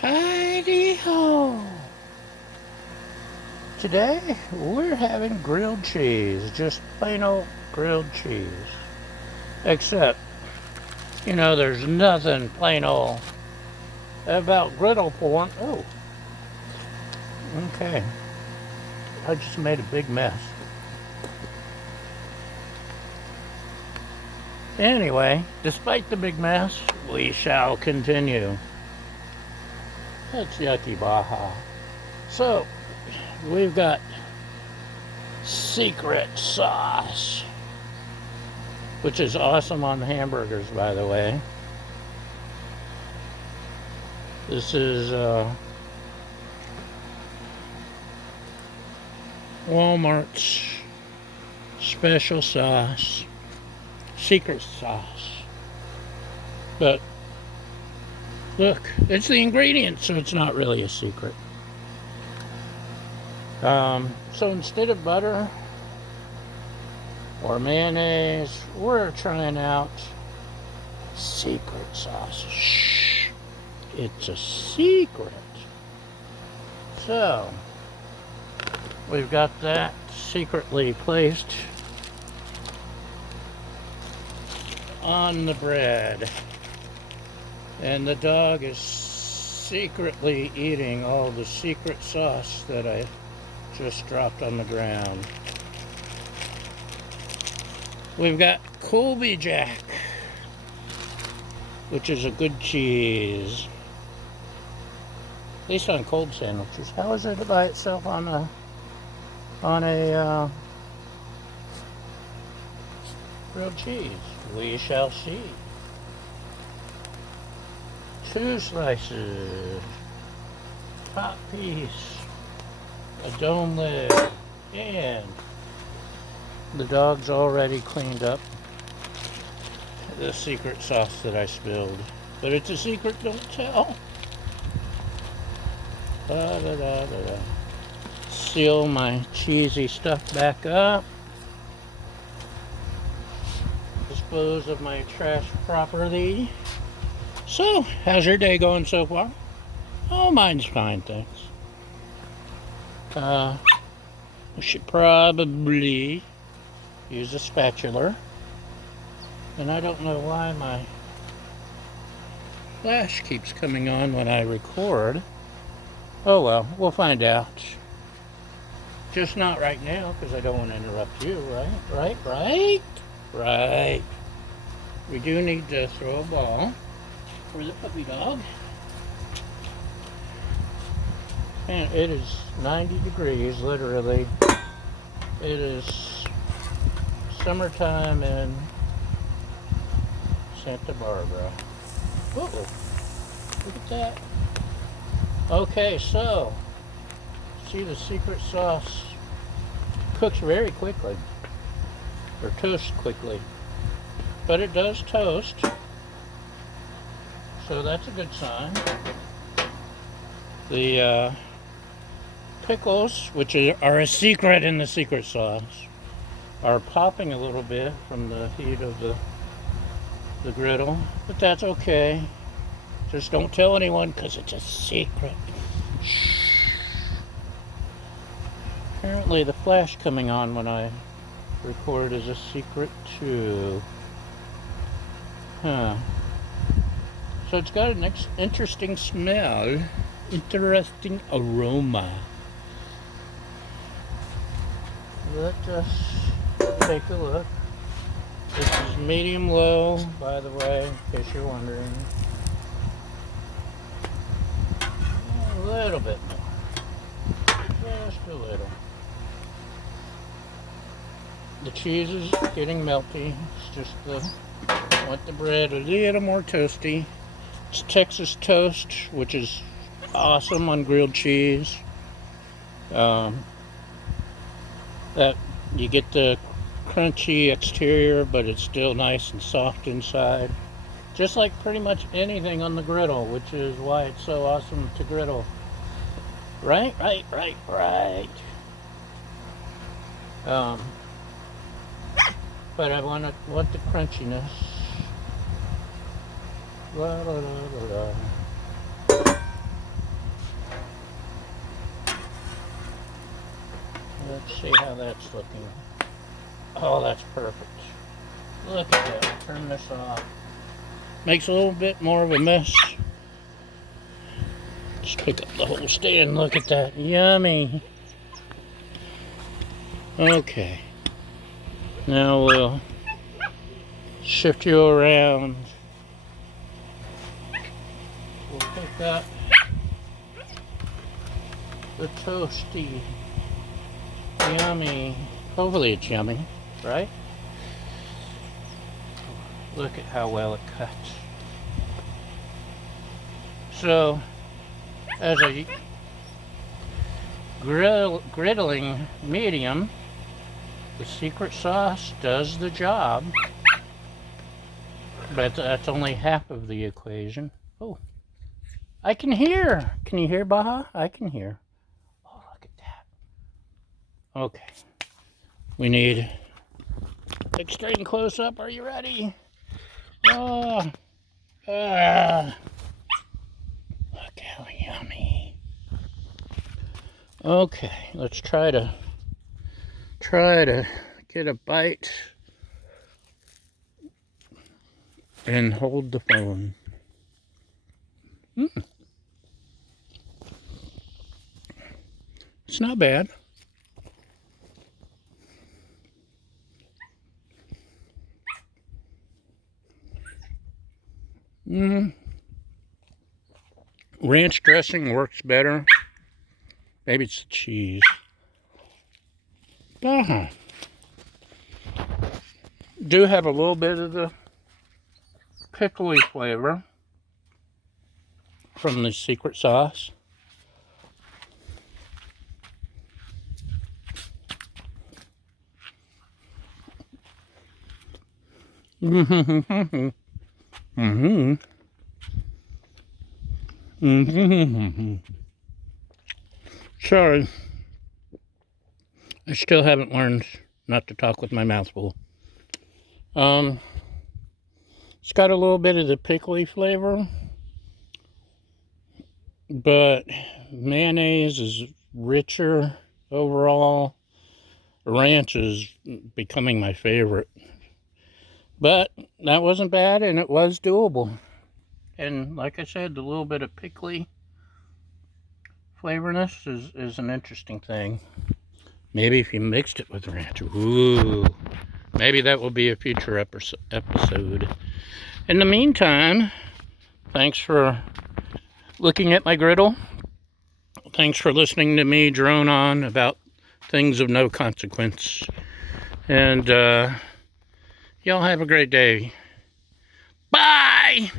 Heidi ho! Today we're having grilled cheese, just plain old grilled cheese. Except, there's nothing plain old about griddle porn. Oh, okay. I just made a big mess. Anyway, despite the big mess, we shall continue. That's yucky baha. So, we've got secret sauce, which is awesome on hamburgers, by the way. This is Walmart's special sauce, secret sauce. But look, it's the ingredient, so it's not really a secret. So instead of butter or mayonnaise, we're trying out secret sauce. Shh, it's a secret. So, we've got that secretly placed on the bread. And the dog is secretly eating all the secret sauce that I just dropped on the ground. We've got Colby Jack, which is a good cheese. At least on cold sandwiches. How is it by itself on a grilled cheese? We shall see. 2 slices, top piece, a dome leg, and the dog's already cleaned up the secret sauce that I spilled. But it's a secret, don't tell. Seal my cheesy stuff back up. Dispose of my trash properly. So, how's your day going so far? Oh, mine's fine, thanks. We should probably use a spatula. And I don't know why my flash keeps coming on when I record. Oh well, we'll find out. Just not right now, because I don't want to interrupt you, right? We do need to throw a ball for the puppy dog. And it is 90 degrees, literally. It is summertime in Santa Barbara. Whoa, look at that. Okay, so, see, the secret sauce cooks very quickly, or toasts quickly, but it does toast, so that's a good sign. The pickles, which are a secret in the secret sauce, are popping a little bit from the heat of the griddle, but that's okay. Just don't tell anyone, because it's a secret. Shh. Apparently the flash coming on when I record is a secret too. Huh. So it's got an interesting smell, interesting aroma. Let us take a look. This is medium low, by the way, in case you're wondering. A little bit more. Just a little. The cheese is getting melty. It's just I want the bread a little more toasty. It's Texas toast, which is awesome on grilled cheese. That you get the crunchy exterior, but it's still nice and soft inside. Just like pretty much anything on the griddle, which is why it's so awesome to griddle. Right. But I want the crunchiness. Let's see how that's looking. Oh, that's perfect. Look at that. Turn this off. Makes a little bit more of a mess. Just pick up the whole stand. Look at that. Yummy. Okay. Now we'll shift you around. We'll pick up the toasty. Yummy. Hopefully it's yummy, right? Look at how well it cuts. So, as a griddling medium, the secret sauce does the job, but that's only half of the equation. Oh, I can hear. Can you hear, Baja? I can hear. Oh, look at that. Okay. We need extreme close-up. Are you ready? Oh, look how yummy. Okay, let's try to get a bite and hold the phone. It's not bad. Ranch dressing works better. Maybe it's the cheese. Do have a little bit of the pickly flavor from the secret sauce. Sorry. I still haven't learned not to talk with my mouth full. It's got a little bit of the pickly flavor, but mayonnaise is richer overall. Ranch is becoming my favorite. But that wasn't bad, and it was doable. And like I said, the little bit of pickly flavorness is an interesting thing. Maybe if you mixed it with ranch. Ooh. Maybe that will be a future episode. In the meantime, thanks for looking at my griddle. Thanks for listening to me drone on about things of no consequence. And y'all have a great day. Bye!